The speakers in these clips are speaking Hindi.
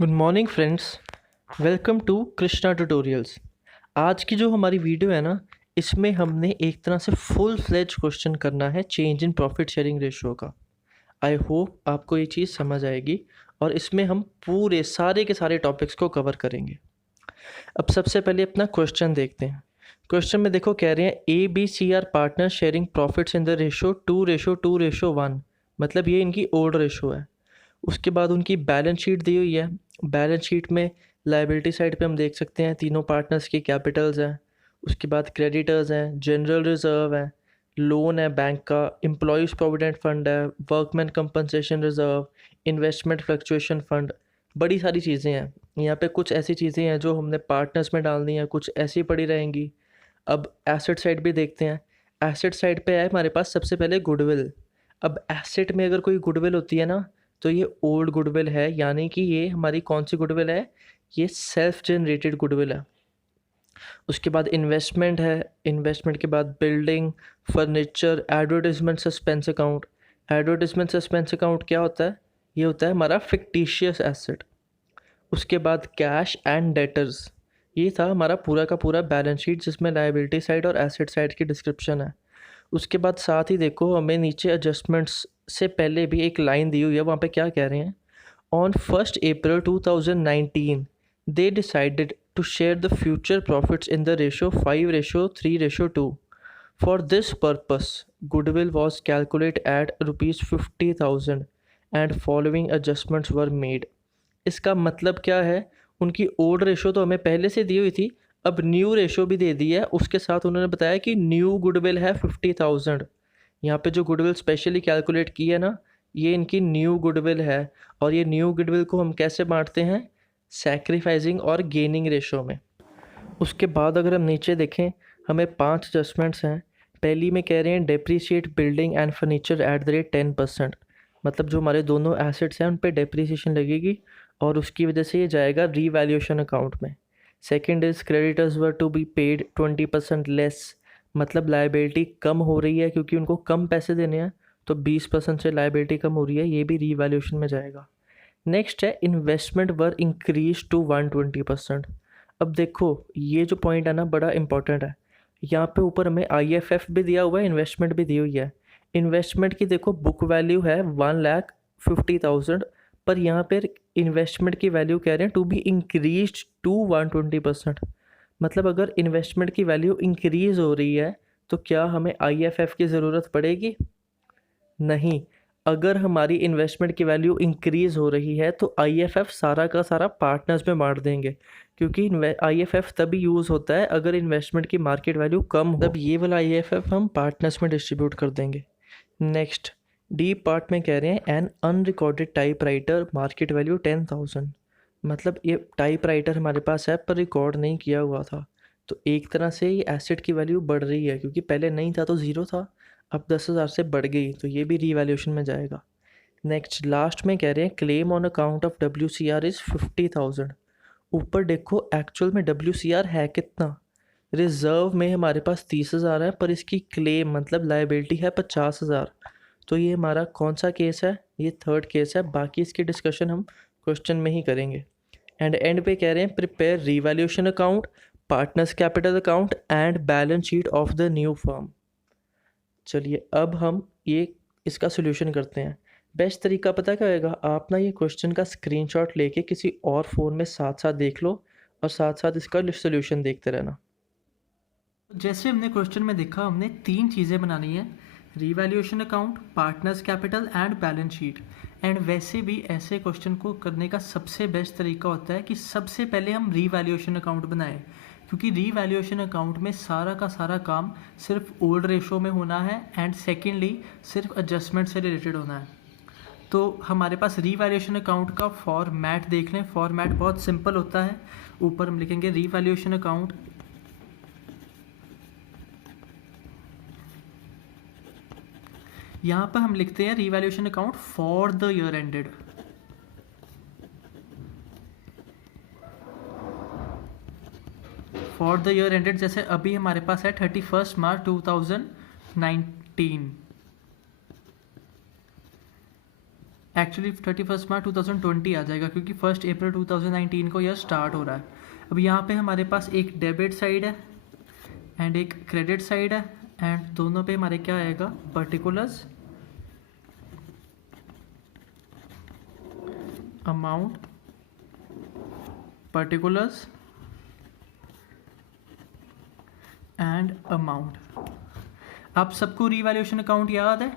Good morning friends. Welcome to Krishna tutorials. आज की जो हमारी वीडियो है ना, इसमें हमने एक तरह से फुल फ्लेज क्वेश्चन करना है change in profit sharing ratio का। आई होप आपको ये चीज़ समझ आएगी और इसमें हम पूरे सारे के सारे टॉपिक्स को कवर करेंगे। अब सबसे पहले अपना क्वेश्चन देखते हैं। क्वेश्चन में देखो, कह रहे हैं A B C are partner sharing profits in the ratio 2:2:1। मतलब ये इनकी ओल्ड रेशो है। उसके बाद उनकी बैलेंस शीट दी हुई है। बैलेंस शीट में लाइबिलिटी साइड पे हम देख सकते हैं तीनों पार्टनर्स की कैपिटल्स हैं। उसके बाद क्रेडिटर्स हैं, जनरल रिजर्व है, लोन है बैंक का, एम्प्लॉयज़ प्रोविडेंट फंड है, workman compensation reserve, investment fluctuation fund. बड़ी सारी चीज़ें हैं यहाँ पे। कुछ ऐसी चीज़ें हैं जो हमने पार्टनर्स में डालनी है, कुछ ऐसी पड़ी रहेंगी। अब एसेट साइड भी देखते हैं। एसेट साइड पे है हमारे पास सबसे पहले गुडविल। अब एसेट में अगर कोई गुडविल होती है ना, तो ये ओल्ड गुडविल है, यानी कि ये हमारी कौन सी गुडविल है, ये सेल्फ जनरेटेड गुडविल है। उसके बाद इन्वेस्टमेंट है। इन्वेस्टमेंट के बाद building, furniture, advertisement suspense account. Advertisement suspense account क्या होता है? ये होता है हमारा फिक्टिशियस एसेट। उसके बाद कैश एंड डेटर्स। ये था हमारा पूरा का पूरा बैलेंस शीट, जिसमें लायबिलिटी साइड और एसेट साइड की डिस्क्रिप्शन है। उसके बाद साथ ही देखो, हमें नीचे एडजस्टमेंट्स से पहले भी एक लाइन दी हुई है। वहाँ पे क्या कह रहे हैं? On 1 April 2019 they decided to share the future profits in the ratio 5:3:2. For this purpose, goodwill was calculated at rupees 50,000 and following adjustments were made. इसका मतलब क्या है? उनकी ओल्ड रेशो तो हमें पहले से दी हुई थी, अब न्यू रेशो भी दे दी है। उसके साथ उन्होंने बताया कि न्यू गुडविल है 50,000। यहाँ पे जो गुडविल स्पेशली कैलकुलेट की है ना, ये इनकी न्यू गुडविल है। और ये न्यू गुडविल को हम कैसे बांटते हैं? सैक्रिफाइसिंग और गेनिंग रेशो में। उसके बाद अगर हम नीचे देखें, हमें 5 एडजस्टमेंट्स हैं। पहली में कह रहे हैं depreciate building and furniture at the rate 10%। मतलब जो हमारे दोनों एसेट्स हैं उन पे डेप्रीसिएशन लगेगी और उसकी वजह से ये जाएगा रीवैल्यूएशन अकाउंट में। Second is creditors were to be paid 20% less. मतलब लायबिलिटी कम हो रही है क्योंकि उनको कम पैसे देने हैं, तो 20% से लायबिलिटी कम हो रही है, ये भी रीवैल्यूएशन में जाएगा। नेक्स्ट है इन्वेस्टमेंट वर इंक्रीज टू 120%। अब देखो, ये जो पॉइंट है ना, बड़ा इंपॉर्टेंट है। यहाँ पे ऊपर हमें IFF भी दिया हुआ है, इन्वेस्टमेंट भी दी हुई है। इन्वेस्टमेंट की देखो बुक वैल्यू है 1,50,000, पर यहाँ पर इन्वेस्टमेंट की वैल्यू कह रहे हैं टू बी इंक्रीज टू 120%। मतलब अगर इन्वेस्टमेंट की वैल्यू इंक्रीज हो रही है तो क्या हमें IFF की ज़रूरत पड़ेगी? नहीं। अगर हमारी इन्वेस्टमेंट की वैल्यू इंक्रीज़ हो रही है तो IFF सारा का सारा पार्टनर्स में बांट देंगे, क्योंकि IFF तभी यूज़ होता है अगर इन्वेस्टमेंट की मार्केट वैल्यू कम हो, तब ये वाला IFF हम पार्टनर्स में डिस्ट्रीब्यूट कर देंगे। नेक्स्ट डी पार्ट में कह रहे हैं an unrecorded typewriter market value 10,000। मतलब ये टाइप राइटर हमारे पास है पर रिकॉर्ड नहीं किया हुआ था, तो एक तरह से ये एसेट की वैल्यू बढ़ रही है, क्योंकि पहले नहीं था तो ज़ीरो था, अब 10,000 से बढ़ गई, तो ये भी रीवैल्यूएशन में जाएगा। नेक्स्ट लास्ट में कह रहे हैं claim on account of WCR is 50,000। ऊपर देखो एक्चुअल में WCR है कितना? रिजर्व में हमारे पास 30,000 है, पर इसकी क्लेम मतलब लायबिलिटी है 50,000। तो ये हमारा कौन सा केस है? ये थर्ड केस है। बाकी इसकी डिस्कशन हम क्वेश्चन में ही करेंगे। एंड पे कह रहे हैं prepare revaluation account, partners capital account and balance sheet of the new firm. चलिए अब हम ये इसका सोल्यूशन करते हैं। बेस्ट तरीका पता क्या होगा? आप ना ये क्वेश्चन का स्क्रीनशॉट लेके किसी और फ़ोन में साथ साथ देख लो और साथ साथ इसका सोल्यूशन देखते रहना। जैसे हमने क्वेश्चन में देखा, हमने 3 चीज़ें बनानी है: revaluation account, partners capital and balance sheet. And वैसे भी ऐसे क्वेश्चन को करने का सबसे बेस्ट तरीका होता है कि सबसे पहले हम रीवैल्यूएशन अकाउंट बनाएं, क्योंकि रीवैल्यूएशन अकाउंट में सारा का सारा काम सिर्फ ओल्ड रेशो में होना है एंड सेकेंडली सिर्फ एडजस्टमेंट से रिलेटेड होना है। तो हमारे पास रीवैल्यूएशन अकाउंट का फॉर्मेट देख लें। फॉर्मेट बहुत सिंपल होता है। ऊपर हम लिखेंगे रीवैल्यूएशन अकाउंट, यहाँ पर हम लिखते हैं revaluation account for the year ended. For the year ended जैसे अभी हमारे पास है 31 मार्च 2019। एक्चुअली 31 मार्च 2020 आ जाएगा क्योंकि 1 अप्रैल 2019 को यह स्टार्ट हो रहा है। अब यहाँ पे हमारे पास एक डेबिट साइड है एंड एक क्रेडिट साइड है एंड दोनों पे हमारे क्या आएगा, particulars, amount, particulars and amount. आप सबको रीवैल्यूएशन अकाउंट याद है?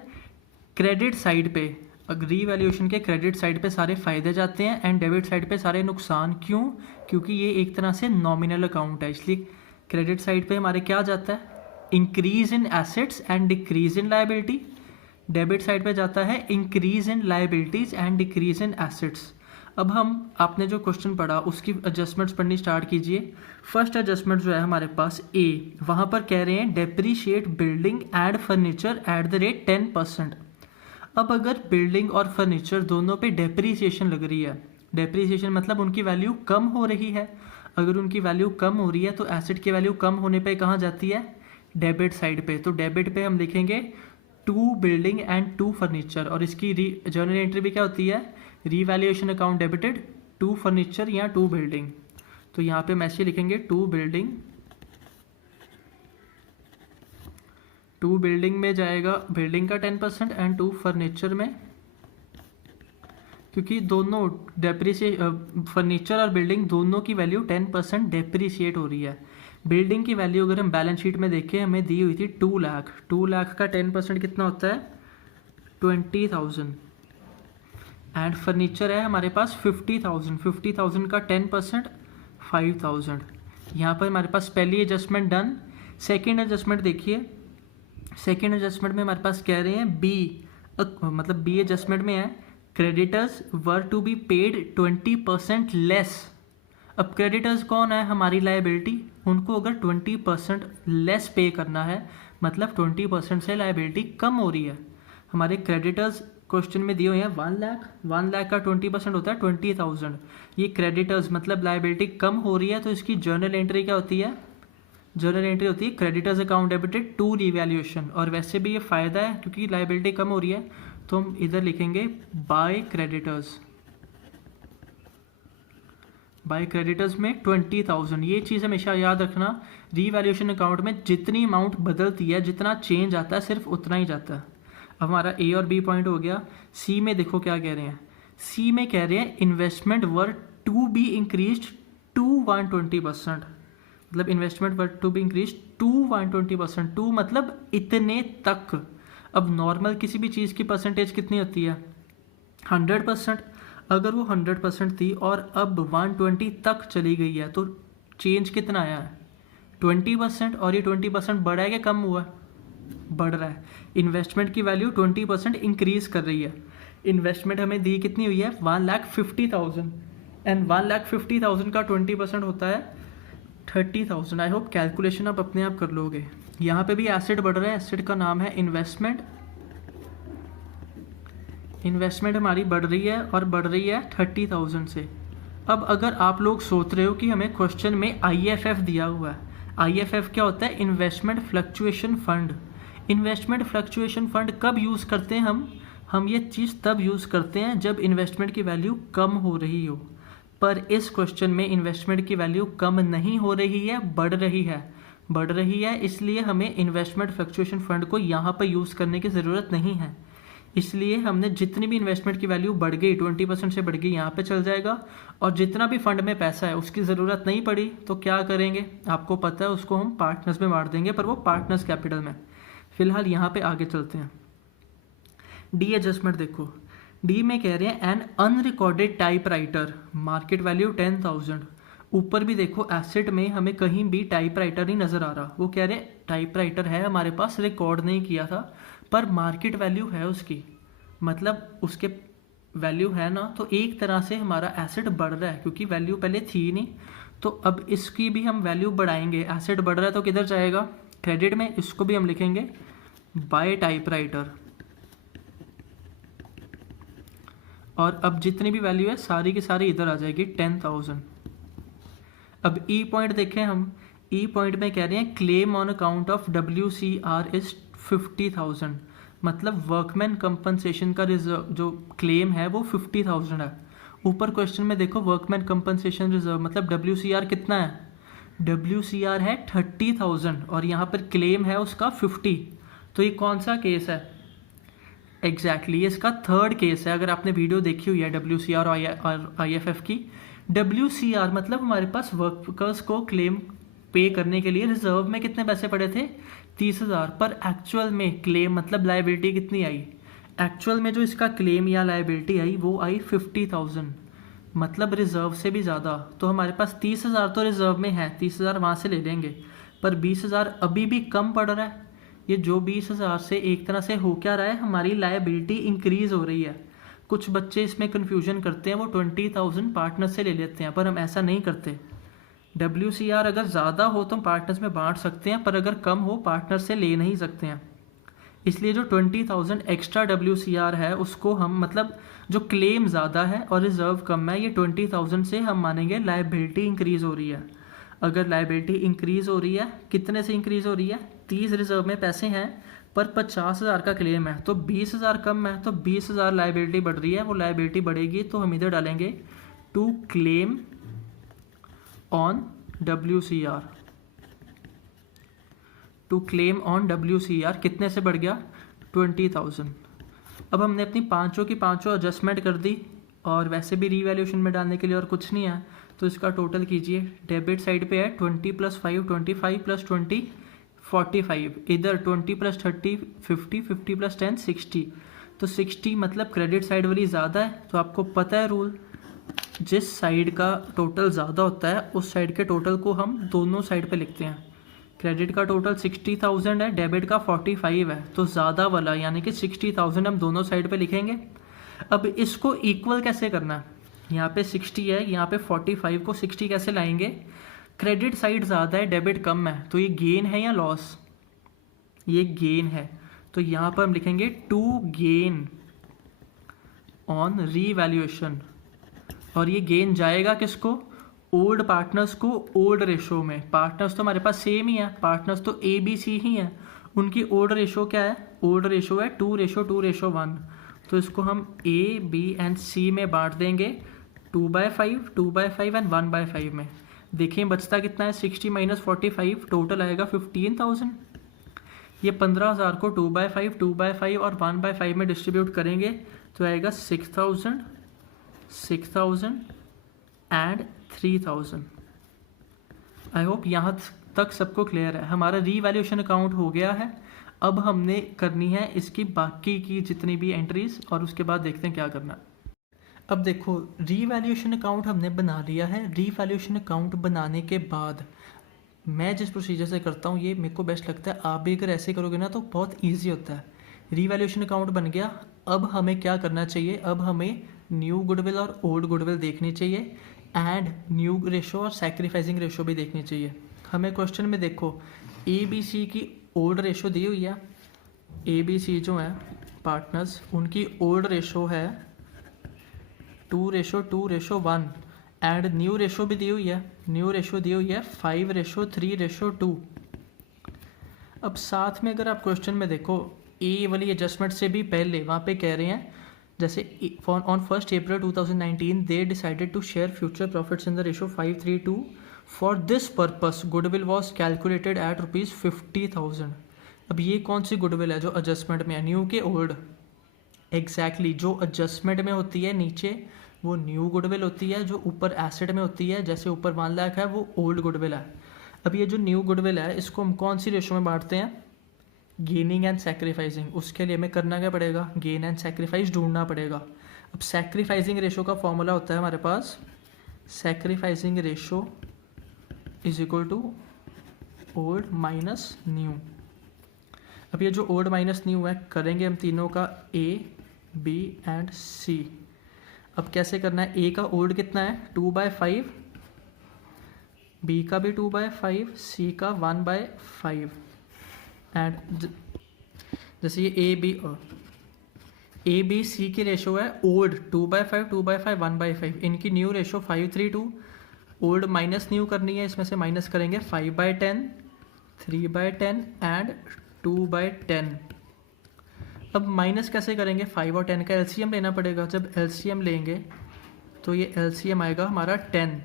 क्रेडिट साइड पे रीवैल्यूएशन के क्रेडिट साइड पे सारे फायदे जाते हैं एंड डेबिट साइड पे सारे नुकसान। क्यों? क्योंकि ये एक तरह से नॉमिनल अकाउंट है, इसलिए क्रेडिट साइड पे हमारे क्या जाता है, increase in assets and decrease in liability. Debit side पे जाता है increase in liabilities and decrease in assets. अब हम आपने जो क्वेश्चन पढ़ा उसकी एडजस्टमेंट्स पढ़नी स्टार्ट कीजिए। फर्स्ट एडजस्टमेंट जो है हमारे पास ए, वहाँ पर कह रहे हैं depreciate building and furniture at the rate 10%। अब अगर बिल्डिंग और फर्नीचर दोनों पे डेप्रीसिएशन लग रही है, डेप्रीसिएशन मतलब उनकी वैल्यू कम हो रही है, अगर उनकी वैल्यू कम हो रही है तो एसेट की वैल्यू कम होने पे कहाँ जाती है, डेबिट साइड पे। तो डेबिट पे हम लिखेंगे 2 बिल्डिंग एंड 2 फर्नीचर और इसकी जर्नल एंट्री भी क्या होती है, रीवैल्यूएशन अकाउंट डेबिटेड 2 फर्नीचर या 2 बिल्डिंग। तो यहाँ पे हम ऐसे लिखेंगे 2 बिल्डिंग, 2 बिल्डिंग में जाएगा बिल्डिंग का 10% एंड 2 फर्नीचर में, क्योंकि दोनों फर्नीचर और बिल्डिंग दोनों की वैल्यू 10% डेप्रीशिएट हो रही है। बिल्डिंग की वैल्यू अगर हम बैलेंस शीट में देखें हमें दी हुई थी 2 लाख, 2 लाख का 10% कितना होता है, 20,000 एंड फर्नीचर है हमारे पास 50,000, 50,000 का 10% 5,000। यहाँ पर हमारे पास पहली एडजस्टमेंट डन। सेकेंड एडजस्टमेंट देखिए, सेकेंड एडजस्टमेंट में हमारे पास कह रहे हैं बी, मतलब बी एडजस्टमेंट में है creditors were to be paid 20% less. अब क्रेडिटर्स कौन है, हमारी लायबिलिटी, उनको अगर 20% लेस पे करना है, मतलब 20% से लायबिलिटी कम हो रही है। हमारे क्रेडिटर्स क्वेश्चन में दिए हुए हैं 1 लाख, 1 लाख का 20% होता है 20,000। ये क्रेडिटर्स मतलब लायबिलिटी कम हो रही है, तो इसकी जर्नल एंट्री क्या होती है, जर्नल एंट्री होती है क्रेडिटर्स अकाउंट डेबिटेड 2 रीवैल्यूएशन। और वैसे भी ये फ़ायदा है क्योंकि लायबिलिटी कम हो रही है, तो हम इधर लिखेंगे बाय क्रेडिटर्स, बाय क्रेडिटर्स में 20,000। ये चीज़ हमेशा याद रखना, रीवैल्यूएशन अकाउंट में जितनी अमाउंट बदलती है, जितना चेंज आता है सिर्फ उतना ही जाता है। अब हमारा ए और बी पॉइंट हो गया। सी में देखो क्या कह रहे हैं, सी में कह रहे हैं investment were to be increase to 120%, मतलब investment were to be increase to 120%, to मतलब इतने तक। अब नॉर्मल किसी भी चीज़ की परसेंटेज कितनी होती है, 100%। अगर वो 100% थी और अब 120 तक चली गई है तो चेंज कितना आया है, 20%। और ये 20% बढ़ा है कि कम हुआ है, बढ़ रहा है। इन्वेस्टमेंट की वैल्यू 20% इंक्रीज कर रही है। इन्वेस्टमेंट हमें दी कितनी हुई है, 1,50,000 एंड 1,50,000 का 20% होता है 30,000। आई होप कैलकुलेशन आप अपने आप कर लोगे। यहाँ पे भी एसेट बढ़ रहा है, एसेट का नाम है इन्वेस्टमेंट। इन्वेस्टमेंट हमारी बढ़ रही है और बढ़ रही है 30,000 से। अब अगर आप लोग सोच रहे हो कि हमें क्वेश्चन में IFF दिया हुआ है, IFF क्या होता है, investment fluctuation fund. Investment fluctuation fund कब यूज़ करते हैं हम ये चीज़ तब यूज़ करते हैं जब इन्वेस्टमेंट की वैल्यू कम हो रही हो। पर इस क्वेश्चन में इन्वेस्टमेंट की वैल्यू कम नहीं हो रही है, बढ़ रही है, बढ़ रही है। इसलिए हमें इन्वेस्टमेंट फ्लक्चुएशन फंड को यहाँ पर यूज़ करने की ज़रूरत नहीं है। इसलिए हमने जितनी भी इन्वेस्टमेंट की वैल्यू बढ़ गई, 20% से बढ़ गई, यहाँ पे चल जाएगा। और जितना भी फंड में पैसा है उसकी ज़रूरत नहीं पड़ी तो क्या करेंगे, आपको पता है, उसको हम पार्टनर्स में बांट देंगे, पर वो पार्टनर्स कैपिटल में। फिलहाल यहाँ पे आगे चलते हैं। डी एडजस्टमेंट देखो, डी में कह रहे हैं an unrecorded typewriter, market value 10,000। ऊपर भी देखो एसेट में हमें कहीं भी टाइप राइटर नहीं नज़र आ रहा। वो कह रहे हैं टाइप राइटर है हमारे पास, रिकॉर्ड नहीं किया था, पर मार्केट वैल्यू है उसकी, मतलब उसके वैल्यू है ना, तो एक तरह से हमारा एसेट बढ़ रहा है क्योंकि वैल्यू पहले थी नहीं। तो अब इसकी भी हम वैल्यू बढ़ाएंगे, एसेट बढ़ रहा है तो किधर जाएगा, क्रेडिट में। इसको भी हम लिखेंगे बाय टाइप राइटर। और अब जितनी भी वैल्यू है सारी की सारी इधर आ जाएगी 10,000। अब ई पॉइंट देखें हम, ई पॉइंट में कह रहे हैं claim on account of WCR is 50,000, मतलब वर्कमैन कंपनसेशन का रिजर्व जो क्लेम है वो 50,000 है। ऊपर क्वेश्चन में देखो वर्कमैन कंपनसेशन रिजर्व मतलब WCR कितना है, WCR है 30,000 और यहाँ पर क्लेम है उसका 50। तो ये कौन सा केस है, एग्जैक्टली ये इसका थर्ड केस है। अगर आपने वीडियो देखी हुई है WCR और IFF की, WCR मतलब हमारे पास वर्कर्स को क्लेम पे करने के लिए रिजर्व में कितने पैसे पड़े थे, 30,000, पर एक्चुअल में क्लेम मतलब लाइबिलिटी कितनी आई, एक्चुअल में जो इसका क्लेम या लाइबिलिटी आई वो आई 50,000, मतलब रिजर्व से भी ज़्यादा। तो हमारे पास 30,000 तो रिजर्व में है, 30,000 वहाँ से ले लेंगे, पर 20,000 अभी भी कम पड़ रहा है। ये जो 20,000 से एक तरह से हो क्या रहा है, हमारी लाइबिलिटी इंक्रीज़ हो रही है। कुछ बच्चे इसमें कन्फ्यूजन करते हैं, वो 20,000 पार्टनर से ले लेते हैं, पर हम ऐसा नहीं करते। WCR अगर ज़्यादा हो तो हम पार्टनर्स में बांट सकते हैं, पर अगर कम हो पार्टनर से ले नहीं सकते हैं। इसलिए जो 20,000 एक्स्ट्रा WCR है उसको हम मतलब जो क्लेम ज़्यादा है और रिजर्व कम है, ये 20,000 से हम मानेंगे लाइबिलिटी इंक्रीज़ हो रही है। अगर लाइबिलिटी इंक्रीज़ हो रही है, कितने से इंक्रीज़ हो रही है, 30 रिजर्व में पैसे हैं पर 50,000 का क्लेम है, तो 20,000 कम है, तो 20,000 लाइबिलिटी बढ़ रही है। वो लाइबिलिटी बढ़ेगी तो हम इधर डालेंगे to claim on WCR, to claim on WCR कितने से बढ़ गया, 20,000। अब हमने अपनी पाँचों की पाँचों एडजस्टमेंट कर दी और वैसे भी रीवैल्यूएशन में डालने के लिए और कुछ नहीं है, तो इसका टोटल कीजिए। डेबिट साइड पे है 20 + 5 25 + 20 45, इधर 20 + 30 50 50 + 10 60, तो 60 मतलब क्रेडिट साइड वाली ज़्यादा है। तो आपको पता है रूल, जिस साइड का टोटल ज़्यादा होता है उस साइड के टोटल को हम दोनों साइड पे लिखते हैं। क्रेडिट का टोटल 60,000 है, डेबिट का 45 है, तो ज़्यादा वाला यानी कि 60,000 हम दोनों साइड पे लिखेंगे। अब इसको इक्वल कैसे करना है, यहाँ पे 60 है, यहाँ पे 45 को 60 कैसे लाएंगे, क्रेडिट साइड ज़्यादा है डेबिट कम है, तो ये गेन है या लॉस, ये गेन है। तो यहाँ पर हम लिखेंगे टू गेन ऑन रीवैल्यूएशन, और ये गेन जाएगा किसको, ओल्ड पार्टनर्स को ओल्ड रेशो में। पार्टनर्स तो हमारे पास सेम ही है, पार्टनर्स तो ABC ही हैं, उनकी ओल्ड रेशो क्या है, ओल्ड रेशो है 2:1, तो इसको हम A, B एंड C में बांट देंगे 2/5, 2/5 एंड 1/5 में। देखिए बचता कितना है, 60 - 45, टोटल आएगा 15,000। ये 15,000 को 2/5, 2/5 और 1/5 में डिस्ट्रीब्यूट करेंगे तो आएगा 6,000, 6,000 एंड 3,000। आई होप यहाँ तक सबको क्लियर है। हमारा रीवैल्यूएशन अकाउंट हो गया है। अब हमने करनी है इसकी बाकी की जितनी भी एंट्रीज, और उसके बाद देखते हैं क्या करना है। अब देखो रीवैल्यूएशन अकाउंट हमने बना लिया है। रीवैल्यूएशन अकाउंट बनाने के बाद मैं जिस प्रोसीजर से करता हूँ ये मेरे को बेस्ट लगता है, आप भी अगर ऐसे करोगे ना तो बहुत ईजी होता है। रीवैल्यूएशन अकाउंट बन गया, अब हमें क्या करना चाहिए, अब हमें न्यू गुडविल और ओल्ड गुडविल देखनी चाहिए एंड न्यू रेशो और सैक्रिफाइसिंग रेशो भी देखनी चाहिए। हमें क्वेश्चन में देखो ABC की ओल्ड रेशो दी हुई है, ABC जो है पार्टनर्स उनकी ओल्ड रेशो है 2:2:1 एंड न्यू रेशो भी दी हुई है, न्यू रेशो दी हुई है 5:3:2। अब साथ में अगर आप क्वेश्चन में देखो ए वाली एडजस्टमेंट से भी पहले वहाँ पे कह रहे हैं जैसे on 1 April 2019 they decided to share future profits in the ratio 5:3:2, for this purpose goodwill was calculated at ₹50,000। अब ये कौन सी गुडविल है जो एडजस्टमेंट में है, न्यू के ओल्ड, एग्जैक्टली जो एडजस्टमेंट में होती है नीचे वो न्यू गुडविल होती है, जो ऊपर एसेट में होती है जैसे ऊपर 1 लाख है वो ओल्ड गुडविल है। अब ये जो न्यू गुडविल है इसको हम कौन सी रेशो में बांटते हैं, गेनिंग एंड सैक्रिफाइसिंग। उसके लिए हमें करना क्या पड़ेगा, गेन एंड सैक्रिफाइस ढूंढना पड़ेगा। अब सैक्रिफाइसिंग रेशो का फॉर्मूला होता है हमारे पास, sacrificing ratio is equal to old minus new. अब ये जो ओल्ड माइनस न्यू है करेंगे हम तीनों का A, B एंड C। अब कैसे करना है, A का ओल्ड कितना है 2/5, B का भी 2/5, C का 1/5 एंड जैसे ये A B C की रेशो है ओल्ड 2/5 2/5 1/5, इनकी new ratio 5:3:2। Old minus new करनी है, इसमें से माइनस करेंगे 5/10, 3/10 एंड 2/10। अब माइनस कैसे करेंगे, 5 और 10 का एलसीएम लेना पड़ेगा। जब एलसीएम लेंगे तो ये एलसीएम आएगा हमारा 10।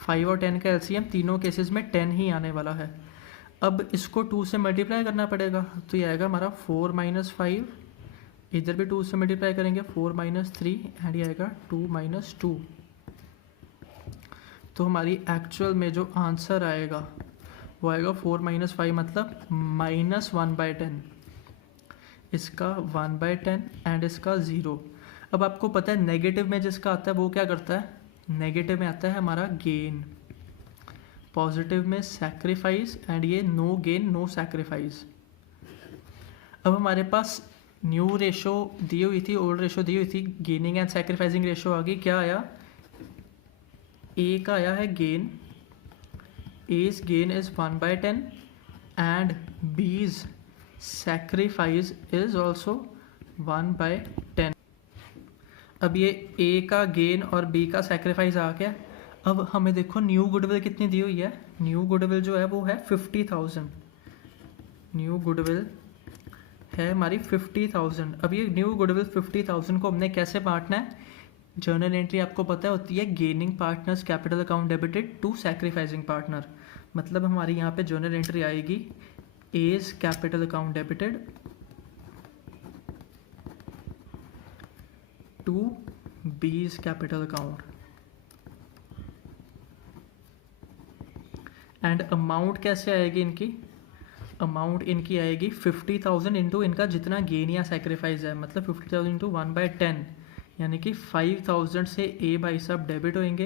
5 और 10 का एलसीएम तीनों केसेस में 10 ही आने वाला है। अब इसको 2 से मल्टीप्लाई करना पड़ेगा, तो ये आएगा हमारा 4 - 5। इधर भी 2 से मल्टीप्लाई करेंगे, 4 - 3 एंड ये आएगा 2 - 2। तो हमारी एक्चुअल में जो आंसर आएगा वो आएगा 4 - 5 मतलब -1/10। इसका 1/10 एंड इसका 0। अब आपको पता है नेगेटिव में जिसका आता है वो क्या करता है, नेगेटिव में आता है हमारा गेन, पॉजिटिव में सैक्रिफाइस एंड ये नो गेन नो सैक्रिफाइस। अब हमारे पास न्यू रेशो दी हुई थी, ओल्ड रेशो दी हुई थी, गेनिंग एंड सैक्रिफाइसिंग रेशो आ गई। क्या आया, ए का आया है gain, as gain is 1/10 and B's sacrifice is also 1/10। अब ये ए का गेन और बी का सैक्रिफाइस आ गया। अब हमें देखो न्यू गुडविल कितनी दी हुई है, न्यू गुडविल जो है वो है 50,000। न्यू गुडविल है हमारी 50,000। अब ये न्यू गुडविल 50,000 को हमने कैसे बांटना है, जर्नल एंट्री आपको पता होती है gaining partners capital account debited to sacrificing partner. मतलब हमारी यहाँ पे जर्नल एंट्री आएगी as capital account debited to B's capital account and amount कैसे आएगी इनकी, अमाउंट इनकी आएगी 50,000 इंटू इनका जितना गेन या सैक्रिफाइस है, मतलब 50,000 इंटू 1/10 यानी कि 5,000 से ए भाई साहब डेबिट होंगे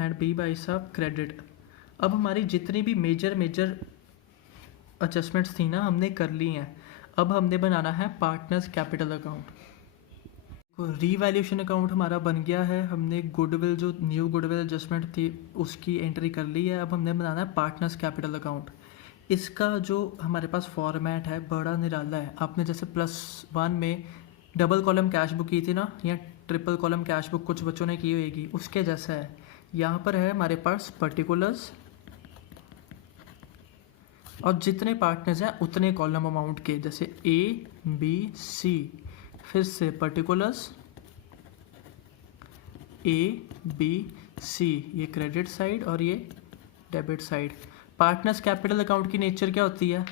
एंड बी भाई साहब क्रेडिट। अब हमारी जितनी भी मेजर एडजस्टमेंट्स थी ना हमने कर ली हैं। अब हमने बनाना है partners capital account. Revaluation account हमारा बन गया है, हमने गुडविल जो न्यू गुडविल एडजस्टमेंट थी उसकी एंट्री कर ली है। अब हमने बनाना है पार्टनर्स कैपिटल अकाउंट। इसका जो हमारे पास फॉर्मेट है बड़ा निराला है। आपने जैसे +1 में डबल कॉलम कैश बुक की थी ना, या ट्रिपल कॉलम कैश बुक कुछ बच्चों ने की होगी, उसके जैसा है। यहाँ पर है हमारे पास पर्टिकुलर्स और जितने पार्टनर्स हैं उतने कॉलम अमाउंट के, जैसे ए बी सी, फिर से पर्टिकुलर्स ए बी सी, ये क्रेडिट साइड और ये debit side. Partners capital account की नेचर क्या होती है,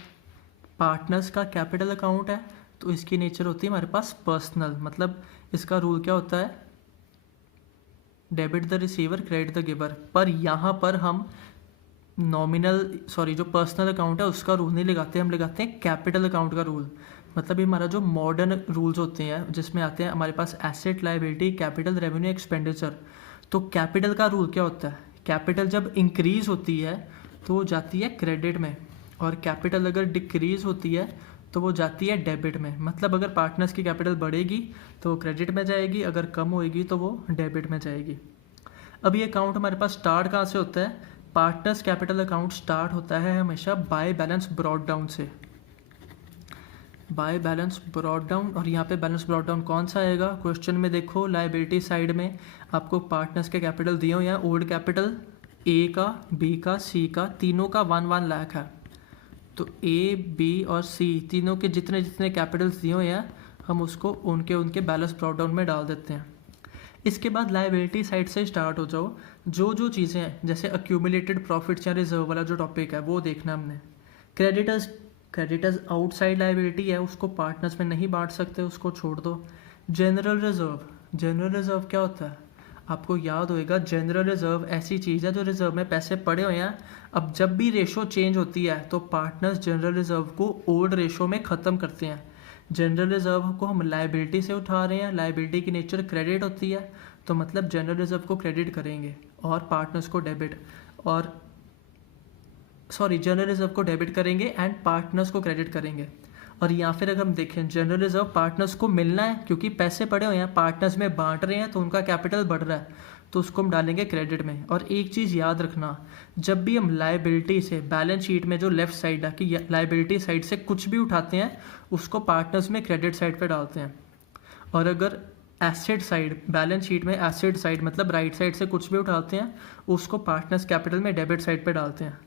पार्टनर्स का कैपिटल अकाउंट है तो इसकी नेचर होती है हमारे पास पर्सनल। मतलब इसका रूल क्या होता है, debit the receiver credit the giver. पर यहाँ पर हम जो पर्सनल अकाउंट है उसका रूल नहीं लगाते, हम लगाते हैं कैपिटल अकाउंट का रूल। मतलब ये हमारा जो मॉडर्न रूल्स होते हैं जिसमें आते हैं हमारे पास asset, liability, capital, revenue, expenditure. तो कैपिटल का रूल क्या होता है, कैपिटल जब इंक्रीज होती है तो वो जाती है क्रेडिट में, और कैपिटल अगर डिक्रीज होती है तो वो जाती है डेबिट में। मतलब अगर पार्टनर्स की कैपिटल बढ़ेगी तो वो क्रेडिट में जाएगी, अगर कम होएगी तो वो डेबिट में जाएगी। अब ये अकाउंट हमारे पास स्टार्ट कहाँ से होता है, पार्टनर्स कैपिटल अकाउंट स्टार्ट होता है हमेशा बाय बैलेंस ब्रॉट डाउन से, बाय बैलेंस ब्रॉट डाउन। और यहाँ पे बैलेंस ब्रॉट डाउन कौन सा आएगा, क्वेश्चन में देखो लायबिलिटी साइड में आपको पार्टनर्स के कैपिटल दिए हो, यहाँ ओल्ड कैपिटल ए का, बी का, सी का, तीनों का 1-1 लाख है। तो ए बी और सी तीनों के जितने जितने कैपिटल्स दिए हुए हैं हम उसको उनके बैलेंस ब्रॉट डाउन में डाल देते हैं। इसके बाद लायबिलिटी साइड से स्टार्ट हो जाओ, जो चीज़ें हैं जैसे अक्यूमुलेटेड प्रॉफिट्स या रिजर्व वाला जो टॉपिक है वो देखना हमने। क्रेडिटर्स आउटसाइड लायबिलिटी है, उसको पार्टनर्स में नहीं बांट सकते, उसको छोड़ दो। जनरल रिजर्व क्या होता है, आपको याद होएगा जनरल रिजर्व ऐसी चीज़ है जो रिजर्व में पैसे पड़े हुए हैं। अब जब भी रेशो चेंज होती है तो पार्टनर्स जनरल रिजर्व को ओल्ड रेशो में ख़त्म करते हैं। जनरल रिजर्व को हम लायबिलिटी से उठा रहे हैं, लायबिलिटी की नेचर क्रेडिट होती है, तो मतलब जनरल रिजर्व को क्रेडिट करेंगे और पार्टनर्स को डेबिट, और जनरल रिजर्व को डेबिट करेंगे एंड पार्टनर्स को क्रेडिट करेंगे। और या फिर अगर हम देखें जनरल रिजर्व पार्टनर्स को मिलना है क्योंकि पैसे पड़े हुए हैं, पार्टनर्स में बांट रहे हैं तो उनका कैपिटल बढ़ रहा है, तो उसको हम डालेंगे क्रेडिट में। और एक चीज़ याद रखना, जब भी हम लायबिलिटी से बैलेंस शीट में जो लेफ्ट साइड है कि लायबिलिटी साइड से कुछ भी उठाते हैं उसको पार्टनर्स में क्रेडिट साइड पे डालते हैं, और अगर एसेट साइड बैलेंस शीट में एसेट साइड मतलब राइट साइड से कुछ भी उठाते हैं उसको पार्टनर्स कैपिटल में डेबिट साइड पे डालते हैं।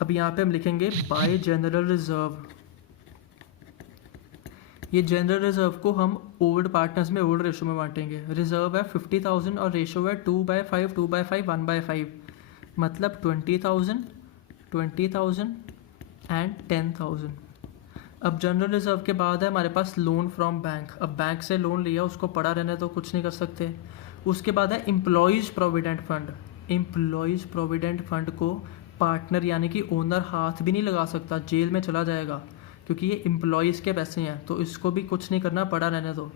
अब यहाँ पे हम लिखेंगे बाय जनरल रिजर्व ये जनरल रिजर्व को हम ओल्ड पार्टनर्स में ओल्ड रेशो में बांटेंगे। रिजर्व है 50,000 और रेशो है 2/5, 2/5, 1/5, मतलब 20,000, 20,000 एंड 10,000। अब जनरल रिजर्व के बाद है हमारे पास लोन फ्रॉम बैंक। अब बैंक से लोन लिया, उसको पड़ा रहने तो कुछ नहीं कर सकते। उसके बाद है employees provident fund. Employees provident fund को पार्टनर यानी कि ओनर हाथ भी नहीं लगा सकता, जेल में चला जाएगा, क्योंकि ये एम्प्लॉयज़ के पैसे हैं, तो इसको भी कुछ नहीं करना, पड़ा रहने दो।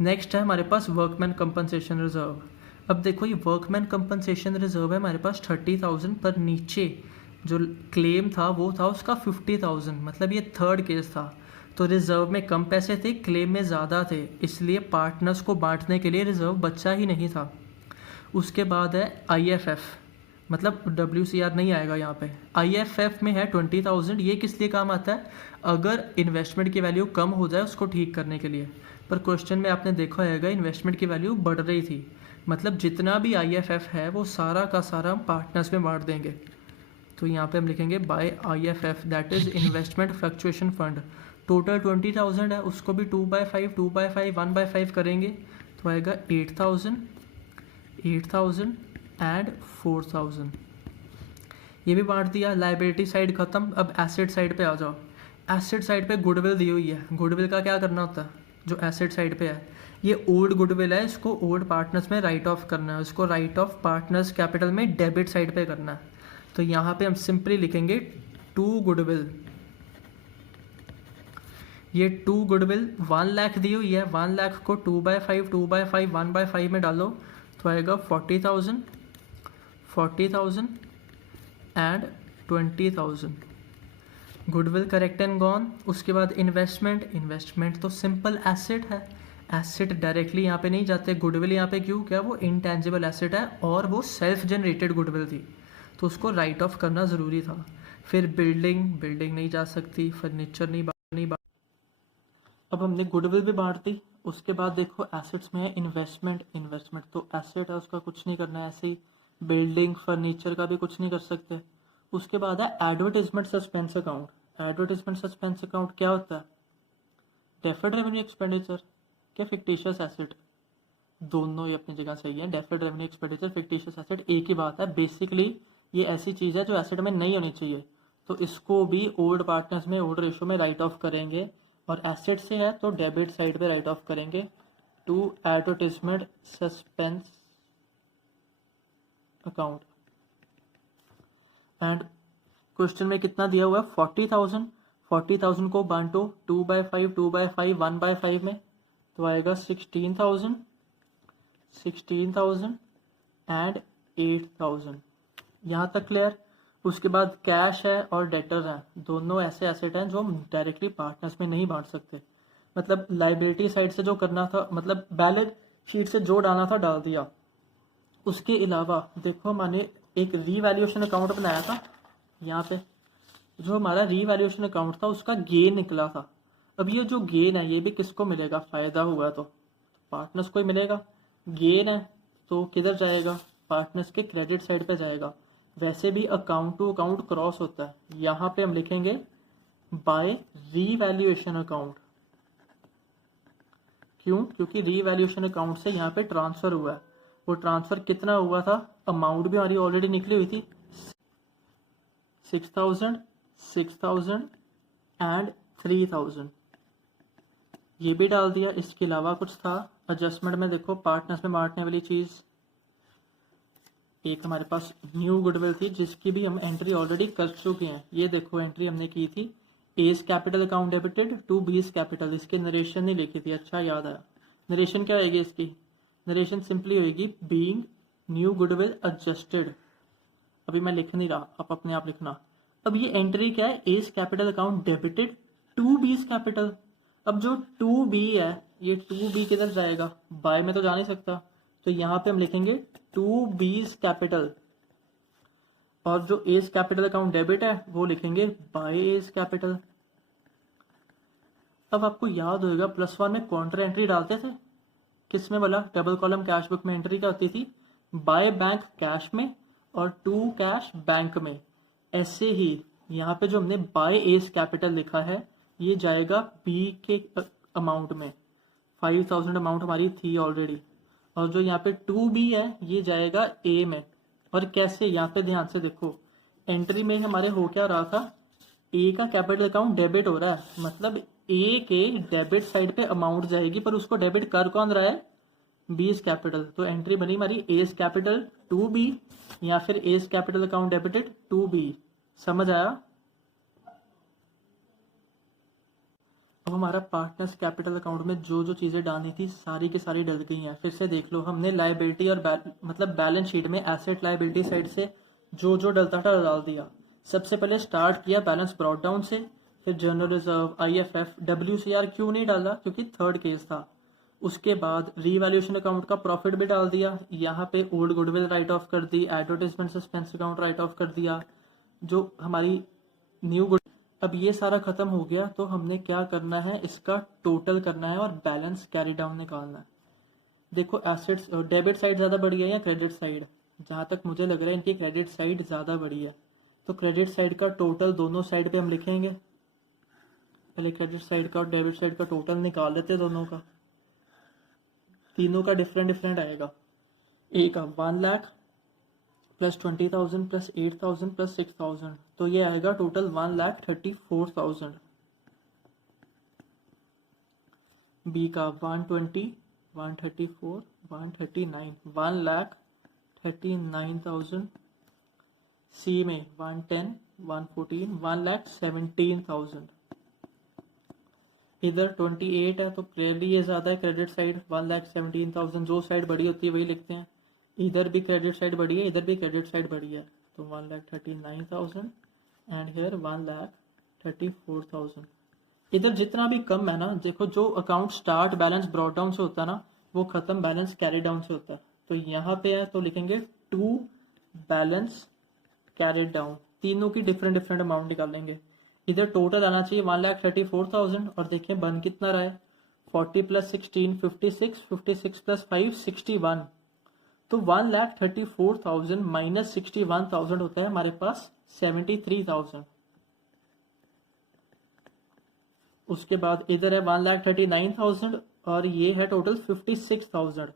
नेक्स्ट है हमारे पास वर्कमैन कंपनसेशन रिजर्व। अब देखो ये वर्कमैन कंपनसेशन रिजर्व है हमारे पास 30,000, पर नीचे जो क्लेम था वो था उसका 50,000, मतलब ये थर्ड केस था। तो रिजर्व में कम पैसे थे, क्लेम में ज़्यादा थे, इसलिए पार्टनर्स को बांटने के लिए रिजर्व बचा ही नहीं था। उसके बाद है IFF, मतलब WCR नहीं आएगा यहाँ पे। IFF में है 20,000। ये किस लिए काम आता है? अगर इन्वेस्टमेंट की वैल्यू कम हो जाए उसको ठीक करने के लिए। पर क्वेश्चन में आपने देखा होगा इन्वेस्टमेंट की वैल्यू बढ़ रही थी, मतलब जितना भी IFF है वो सारा का सारा हम पार्टनर्स में बांट देंगे। तो यहाँ पे हम लिखेंगे by IFF, that is investment fluctuation fund. Total 20,000 है, उसको भी 2/5, 2/5, 1/5 करेंगे तो आएगा 8,000, 8,000 एंड 4,000। ये भी बांट दिया। लाइबिलिटी साइड ख़त्म। अब एसेट साइड पे आ जाओ। एसेट साइड पे गुडविल दी हुई है। गुडविल का क्या करना होता है? जो एसेट साइड पे है, ये ओल्ड गुडविल है, इसको ओल्ड पार्टनर्स में राइट ऑफ करना है, इसको राइट ऑफ पार्टनर्स कैपिटल में डेबिट साइड पे करना है। तो यहाँ पे हम सिंपली लिखेंगे 2 गुडविल। ये 2 गुडविल 1 लाख दी हुई है, 1 लाख को 2/5, 2/5, 1/5 में डालो तो आएगा 40,000, 40,000 and 20,000। Goodwill correct and gone. उसके बाद इन्वेस्टमेंट। इन्वेस्टमेंट तो सिंपल एसेट है, एसेट डायरेक्टली यहाँ पे नहीं जाते। गुडविल यहाँ पे क्यों? क्या वो इनटेंजिबल एसेट है और वो सेल्फ जनरेटेड गुडविल थी, तो उसको राइट ऑफ करना ज़रूरी था। फिर बिल्डिंग, बिल्डिंग नहीं जा सकती, फर्नीचर नहीं अब हमने गुडविल भी बांट दी। उसके बाद देखो एसेट्स में है इन्वेस्टमेंट। इन्वेस्टमेंट तो एसेट है, उसका कुछ नहीं करना है, ऐसे ही। बिल्डिंग, फर्नीचर का भी कुछ नहीं कर सकते। उसके बाद है advertisement suspense account. Advertisement suspense account क्या होता है? डेफर्ड रेवेन्यू एक्सपेंडिचर क्या फिक्टिशियस एसेट? दोनों ही अपनी जगह सही है। Deferred revenue expenditure, fictitious asset एक ही बात है। बेसिकली ये ऐसी चीज़ है जो एसेट में नहीं होनी चाहिए, तो इसको भी ओल्ड पार्टनर्स में ओल्ड रेशो में राइट ऑफ करेंगे। और एसेट से है तो डेबिट साइड पे राइट ऑफ करेंगे to advertisement suspense account. And question में कितना दिया हुआ है? 40,000। 40,000 को बांटो 2/5, 2/5, 1/5 में, तो आएगा 16,000, 16,000 एंड 8,000। यहाँ तक क्लियर? उसके बाद कैश है और डेटर हैं, दोनों ऐसे एसेट हैं जो हम डायरेक्टली पार्टनर्स में नहीं बांट सकते। मतलब लाइबिलिटी साइड से जो करना था, मतलब बैलेंस शीट से जो डालना था डाल दिया। उसके अलावा देखो मैंने एक रीवैल्यूएशन अकाउंट बनाया था। यहाँ पे जो हमारा रीवैल्यूएशन अकाउंट था उसका गेन निकला था। अब ये जो गेन है ये भी किसको मिलेगा? फ़ायदा हुआ तो पार्टनर्स को ही मिलेगा। गेन है तो किधर जाएगा? पार्टनर्स के क्रेडिट साइड पे जाएगा। वैसे भी अकाउंट टू अकाउंट क्रॉस होता है। यहाँ पे हम लिखेंगे बाय रीवैल्यूएशन अकाउंट। क्यों? क्योंकि रीवैल्यूएशन अकाउंट से यहाँ पे ट्रांसफर हुआ है। वो ट्रांसफर कितना हुआ था? अमाउंट भी हमारी ऑलरेडी निकली हुई थी, 6,000, 6,000 एंड 3,000। ये भी डाल दिया। इसके अलावा कुछ था एडजस्टमेंट में? देखो पार्टनर्स में बांटने वाली चीज़ एक हमारे पास न्यू गुडविल थी जिसकी भी हम एंट्री ऑलरेडी कर चुके हैं। ये देखो एंट्री हमने की थी, as capital account debited to B's capital. इसके नरेशन नहीं लिखी थी, अच्छा याद आया। नरेशन क्या होगी इसकी? नरेशन सिंपली होगी बीइंग न्यू गुडविल एडजस्टेड। अभी मैं लिख नहीं रहा, आप अपने आप लिखना। अब ये एंट्री क्या है? As capital account debited to B's capital. अब जो 2B है ये 2B किधर जाएगा? बाय में तो जा नहीं सकता, तो यहाँ पे हम लिखेंगे 2B's कैपिटल। और जो एज कैपिटल अकाउंट डेबिट है वो लिखेंगे बाय एज कैपिटल। अब आपको याद होगा +1 में काउंटर एंट्री डालते थे, किसमें बोला? डबल कॉलम कैश बुक में एंट्री क्या होती थी? बाय बैंक कैश में और टू कैश बैंक में। ऐसे ही यहाँ पे जो हमने बाय एज कैपिटल लिखा है ये जाएगा बी के अमाउंट में, 5000 अमाउंट हमारी थी ऑलरेडी, और जो यहाँ पे 2B है ये जाएगा A में। और कैसे, यहाँ पे ध्यान से देखो, एंट्री में हमारे हो क्या रहा था, A का कैपिटल अकाउंट डेबिट हो रहा है, मतलब A के डेबिट साइड पे अमाउंट जाएगी, पर उसको डेबिट कर कौन रहा है, B's कैपिटल। तो एंट्री बनी हमारी A's कैपिटल 2B, या फिर A's capital account debited 2B। समझ आया? अब हमारा पार्टनर्स कैपिटल अकाउंट में जो जो चीज़ें डालनी थी सारी की सारी डल गई हैं। फिर से देख लो, हमने लाइबिलिटी और मतलब बैलेंस शीट में एसेट लाइबिलिटी साइड से जो जो डलता था डाल दिया। सबसे पहले स्टार्ट किया बैलेंस ब्रॉट डाउन से, फिर जनरल रिजर्व, IFF, WCR क्यों नहीं डाला, क्योंकि थर्ड केस था। उसके बाद रीवैल्यूएशन अकाउंट का प्रॉफिट भी डाल दिया, यहाँ पे ओल्ड गुडविल राइट ऑफ कर दी, advertisement suspense account write off कर दिया, जो हमारी न्यू गुड। अब ये सारा खत्म हो गया, तो हमने क्या करना है, इसका टोटल करना है और बैलेंस कैरी डाउन निकालना है। देखो एसेट्स, डेबिट साइड ज़्यादा बढ़ी है या क्रेडिट साइड, जहाँ तक मुझे लग रहा है इनकी क्रेडिट साइड ज़्यादा बढ़ी है। तो क्रेडिट साइड का टोटल दोनों साइड पे हम लिखेंगे। पहले क्रेडिट साइड का और डेबिट साइड का टोटल निकाल लेते हैं दोनों का। तीनों का डिफरेंट डिफरेंट आएगा। ए का 1 लाख प्लस 20,000 प्लस 8,000 प्लस 6,000, तो ये आएगा टोटल 1,34,000। बी का 120, 134, 139, 1,39,000। सी में 110, 114, 1,17,000। इधर 28 है, तो क्लियरली ये ज़्यादा है क्रेडिट साइड, 1,17,000। जो साइड बड़ी होती है वही लिखते हैं। इधर भी क्रेडिट साइड बढ़ी है, इधर भी क्रेडिट साइड बढ़ी है, तो 1,39,000 एंड हियर 1,34,000। इधर जितना भी कम है ना, देखो जो account start balance brought down से होता है ना, वो खत्म बैलेंस कैरी डाउन से होता है। तो यहाँ पे है तो लिखेंगे 2 बैलेंस कैरिड डाउन। तीनों की डिफरेंट डिफरेंट अमाउंट निकालेंगे। इधर टोटल आना चाहिए 1,34,000, और देखें बन कितना रहा है, 40 प्लस 16 56, 56 प्लस 5 61। तो 1,34,000 माइनस 61,000 होता है हमारे पास 73,000। उसके बाद इधर है 1,39,000 और ये है टोटल 56,000।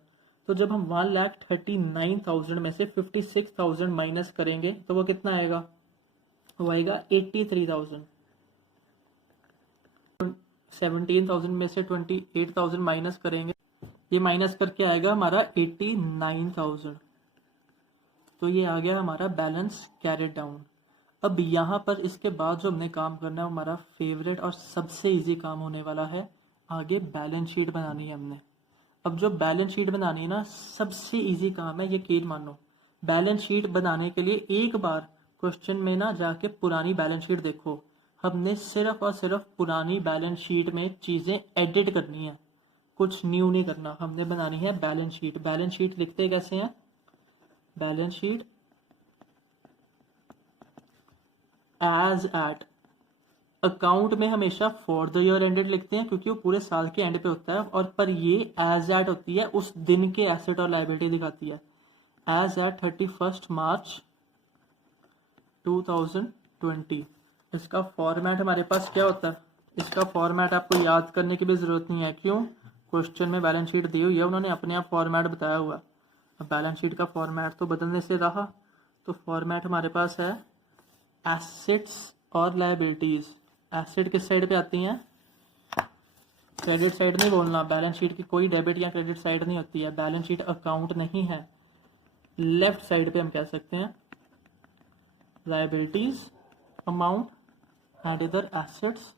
तो जब हम 1,39,000 में से 56,000 माइनस करेंगे तो वो कितना आएगा, वो आएगा 83,000। 17,000 में से 28,000 माइनस करेंगे, ये माइनस करके आएगा हमारा 89,000। तो ये आ गया हमारा बैलेंस कैरिड डाउन। अब यहाँ पर इसके बाद जो हमने काम करना है, हमारा फेवरेट और सबसे इजी काम होने वाला है, आगे बैलेंस शीट बनानी है हमने। अब जो बैलेंस शीट बनानी है ना, सबसे इजी काम है, यकीन मानो। बैलेंस शीट बनाने के लिए एक बार क्वेश्चन में ना जाके पुरानी बैलेंस शीट देखो। हमने सिर्फ और सिर्फ पुरानी बैलेंस शीट में चीज़ें एडिट करनी है, कुछ न्यू नहीं करना। हमने बनानी है बैलेंस शीट। बैलेंस शीट लिखते कैसे हैं, balance sheet as at. Account में हमेशा फॉर द ईयर एंडेड लिखते हैं क्योंकि वो पूरे साल के एंड पे होता है, और पर ये एज एट होती है, उस दिन के एसेट और लायबिलिटी दिखाती है। एज एट 31 मार्च 2020। इसका फॉर्मेट हमारे पास क्या होता है, इसका फॉर्मेट आपको याद करने की भी जरूरत नहीं है। क्यों, क्वेश्चन में बैलेंस शीट दी हुई है, उन्होंने अपने आप फॉर्मेट बताया हुआ है। अब बैलेंस शीट का फॉर्मेट तो बदलने से रहा, तो फॉर्मेट हमारे पास है एसेट्स और लायबिलिटीज। एसेट किस साइड पे आती हैं, क्रेडिट साइड नहीं बोलना, बैलेंस शीट की कोई डेबिट या क्रेडिट साइड नहीं होती है, बैलेंस शीट अकाउंट नहीं है। लेफ्ट साइड पे हम कह सकते हैं लायबिलिटीज अमाउंट एंड इधर एसेट्स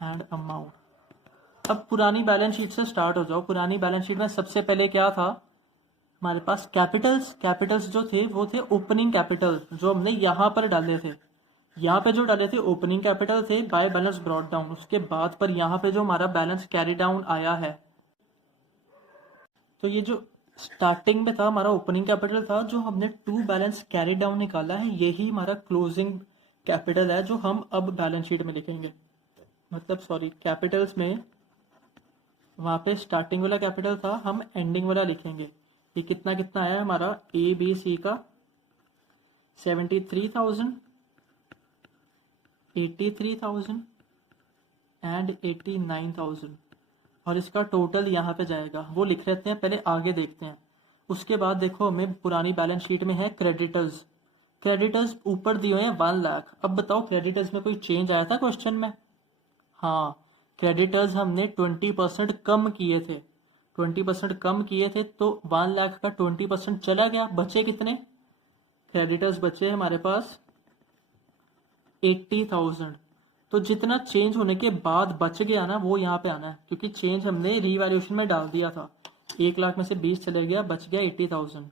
एंड अमाउंट। अब पुरानी बैलेंस शीट से स्टार्ट हो जाओ। पुरानी बैलेंस शीट में सबसे पहले क्या था हमारे पास, कैपिटल्स जो थे वो थे ओपनिंग कैपिटल, जो हमने यहाँ पर डाले थे। यहाँ पे जो डाले थे ओपनिंग कैपिटल थे बाय बैलेंस ब्रॉट डाउन। उसके बाद पर यहाँ पे जो हमारा बैलेंस कैरी डाउन आया है, तो ये जो स्टार्टिंग में था हमारा ओपनिंग कैपिटल था, जो हमने 2 बैलेंस कैरी डाउन निकाला है, यही हमारा क्लोजिंग कैपिटल है जो हम अब बैलेंस शीट में लिखेंगे। मतलब सॉरी, कैपिटल्स में वहाँ पे स्टार्टिंग वाला कैपिटल था, हम एंडिंग वाला लिखेंगे। ये कितना कितना आया हमारा, ABC का 73,000, 83,000, एंड 89,000 और इसका टोटल यहाँ पे जाएगा, वो लिख लेते हैं, पहले आगे देखते हैं। उसके बाद देखो हमें पुरानी बैलेंस शीट में है क्रेडिटर्स। क्रेडिटर्स ऊपर दिए हुए हैं 1 लाख। अब बताओ क्रेडिटर्स में कोई चेंज आया था क्वेश्चन में? हाँ, क्रेडिटर्स हमने 20% कम किए थे, 20% कम किए थे, तो 1 लाख का 20% चला गया, बचे कितने? क्रेडिटर्स बचे हमारे पास 80,000। तो जितना चेंज होने के बाद बच गया ना वो यहाँ पे आना है, क्योंकि चेंज हमने रीवैल्यूएशन में डाल दिया था। 1 लाख में से 20 चले गया, बच गया 80,000।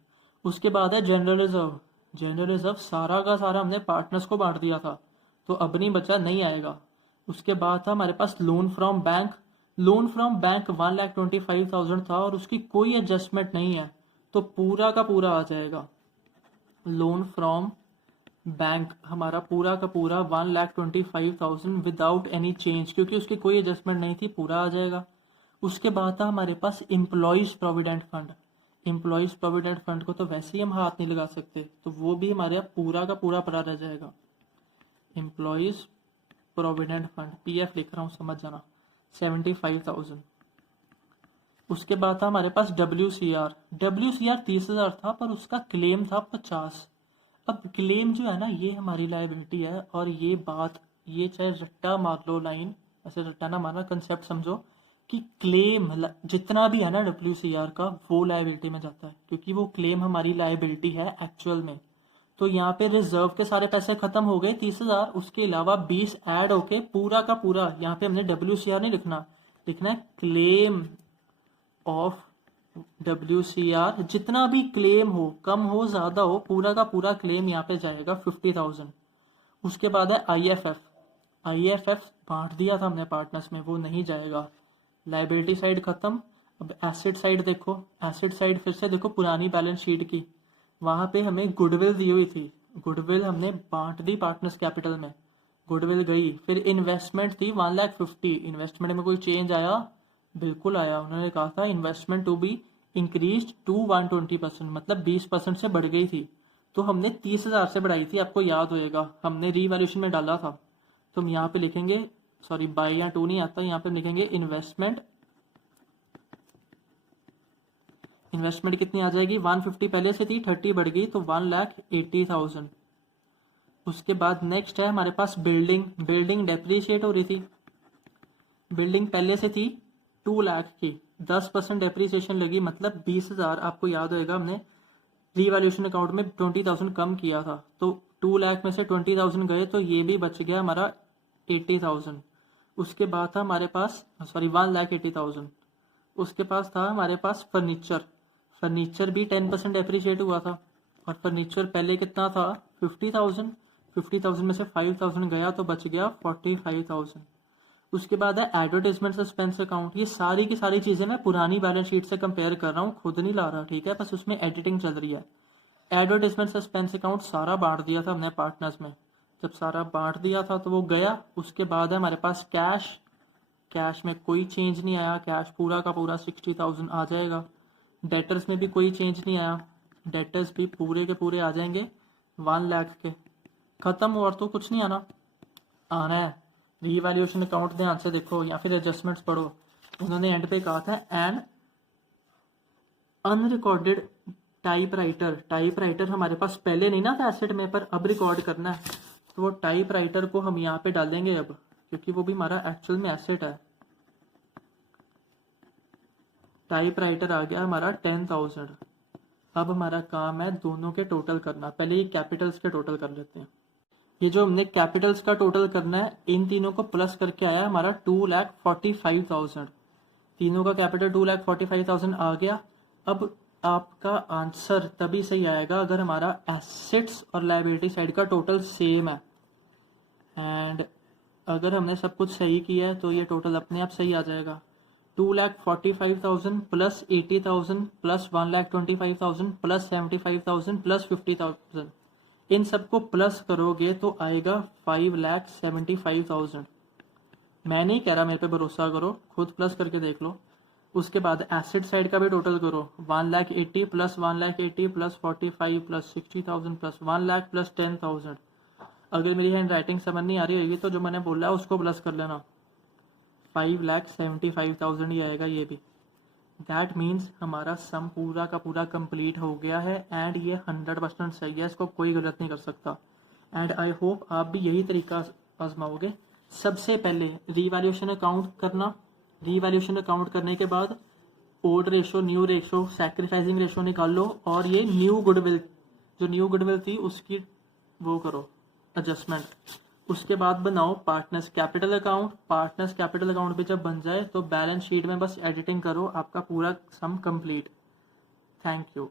उसके बाद है जनरल रिजर्व। जनरल रिजर्व सारा का सारा हमने पार्टनर्स को बांट दिया था, तो अब नहीं बचा, नहीं आएगा। उसके बाद था हमारे पास loan from bank. Loan from bank 1,25,000 था और उसकी कोई एडजस्टमेंट नहीं है, तो पूरा का पूरा आ जाएगा। लोन फ्रॉम बैंक हमारा पूरा का पूरा 1,25,000 विदाउट एनी चेंज, क्योंकि उसकी कोई एडजस्टमेंट नहीं थी, पूरा आ जाएगा। उसके बाद था हमारे पास employees provident fund. Employees provident fund को तो वैसे ही हम हाथ नहीं लगा सकते, तो वो भी हमारे यहाँ पूरा का पूरा पड़ा रह जाएगा। एम्प्लॉयज प्रोविडेंट फंड, पीएफ लिख रहा हूँ, समझ जाना, 75,000। उसके बाद था हमारे पास WCR। WCR 30,000 था, पर उसका क्लेम था 50। अब क्लेम जो है ना, ये हमारी लायबिलिटी है, और ये बात, ये चाहे रट्टा मार लो लाइन, ऐसे रट्टा ना मारना, कंसेप्ट समझो कि क्लेम जितना भी है ना WCR का, वो लायबिलिटी में जाता है, क्योंकि वो क्लेम हमारी लायबिलिटी है एक्चुअल में। तो यहाँ पे रिजर्व के सारे पैसे खत्म हो गए 30,000, उसके अलावा 20 ऐड होके पूरा का पूरा, यहाँ पे हमने WCR नहीं लिखना, लिखना है क्लेम ऑफ WCR। जितना भी क्लेम हो, कम हो ज्यादा हो, पूरा का पूरा क्लेम यहाँ पे जाएगा 50,000। उसके बाद है IFF। IFF बांट दिया था हमने पार्टनर्स में, वो नहीं जाएगा। लाइबिलिटी साइड खत्म। अब एसेट साइड देखो, एसेट साइड फिर से देखो पुरानी बैलेंस शीट की, वहां पे हमें गुडविल दी हुई थी, गुडविल हमने बांट दी पार्टनर्स कैपिटल में, गुडविल गई। फिर इन्वेस्टमेंट थी 1,50,000। इन्वेस्टमेंट में कोई चेंज आया? बिल्कुल आया। उन्होंने कहा था investment to be increase to 120%, मतलब 20% से बढ़ गई थी, तो हमने 30,000 से बढ़ाई थी, आपको याद होएगा, हमने रीवैल्यूएशन में डाला था। तो हम यहाँ पे लिखेंगे, सॉरी बाय या टू नहीं आता, यहाँ पे लिखेंगे इन्वेस्टमेंट। इन्वेस्टमेंट कितनी आ जाएगी? 150 पहले से थी, 30 बढ़ गई, तो 1,80,000। उसके बाद नेक्स्ट है हमारे पास बिल्डिंग। बिल्डिंग डेप्रीशिएट हो रही थी, बिल्डिंग पहले से थी 2 लाख की, 10% डेप्रीसिएशन लगी, मतलब 20,000। आपको याद होएगा हमने रीवैल्यूएशन अकाउंट में 20,000 कम किया था, तो 2 लाख में से 20,000 गए, तो ये भी बच गया हमारा 80,000। उसके बाद था हमारे पास, सॉरी 1,80,000। उसके पास था हमारे पास फर्नीचर। फर्नीचर भी 10% डेप्रीशिएट हुआ था, और फर्नीचर पहले कितना था? 50,000। 50,000 में से 5,000 गया, तो बच गया 45,000। उसके बाद है एडवर्टाइजमेंट सस्पेंस अकाउंट। ये सारी की सारी चीजें मैं पुरानी बैलेंस शीट से कंपेयर कर रहा हूँ, खुद नहीं ला रहा, ठीक है, बस उसमें एडिटिंग चल रही है। एडवर्टाइजमेंट सस्पेंस अकाउंट सारा बांट दिया था हमने पार्टनर्स में, जब सारा बांट दिया था तो वो गया। उसके बाद है हमारे पास कैश। कैश में कोई चेंज नहीं आया, कैश पूरा का पूरा 60,000 आ जाएगा। डेटर्स में भी कोई चेंज नहीं आया, डेटर्स भी पूरे के पूरे आ जाएंगे 1 लाख के। खत्म, और तो कुछ नहीं आना है। रीवैल्यूएशन अकाउंट ध्यान से देखो या फिर एडजस्टमेंट्स पढ़ो, उन्होंने एंड पे कहा था एन अनरिकॉर्डेड टाइपराइटर। टाइपराइटर हमारे पास पहले नहीं ना था एसेट में, पर अब रिकॉर्ड करना है, तो वो टाइपराइटर को हम यहाँ पे डालेंगे अब, क्योंकि वो भी हमारा एक्चुअल में एसेट है। टाइपराइटर आ गया हमारा 10,000। अब हमारा काम है दोनों के टोटल करना। पहले ये कैपिटल्स के टोटल कर लेते हैं। ये जो हमने कैपिटल्स का टोटल करना है, इन तीनों को प्लस करके आया हमारा 2,45,000। तीनों का कैपिटल 2,45,000 आ गया। अब आपका आंसर तभी सही आएगा अगर हमारा एसेट्स और लायबिलिटी साइड का टोटल सेम है, एंड अगर हमने सब कुछ सही किया है तो ये टोटल अपने आप सही आ जाएगा। 2,45,000 प्लस 80,000 प्लस 1,25,000 प्लस 75,000 प्लस 50,000, इन सबको प्लस करोगे तो आएगा 5,75,000। मैं नहीं कह रहा, मेरे पे भरोसा करो, खुद प्लस करके देख लो। उसके बाद एसेट साइड का भी टोटल करो, 1,80,000 plus 1,80,000 plus 45 plus 60,000 plus 1 lakh plus 10,000। अगर मेरी हैंड राइटिंग समझ नहीं आ रही होगी तो जो मैंने बोला उसको प्लस कर लेना। 5,75,000 ही आएगा ये भी। दैट मीन्स हमारा सम पूरा का पूरा कंप्लीट हो गया है एंड ये 100% सही है, इसको कोई गलत नहीं कर सकता। एंड आई होप आप भी यही तरीका आजमाओगे। सबसे पहले रीवैल्यूएशन अकाउंट करना, रीवैल्यूएशन अकाउंट करने के बाद old ratio, new ratio, sacrificing ratio निकाल लो और ये न्यू गुडविल थी उसकी वो करो एडजस्टमेंट। उसके बाद बनाओ partners capital account. Partners capital account भी जब बन जाए तो बैलेंस शीट में बस एडिटिंग करो, आपका पूरा सम कंप्लीट। Thank you.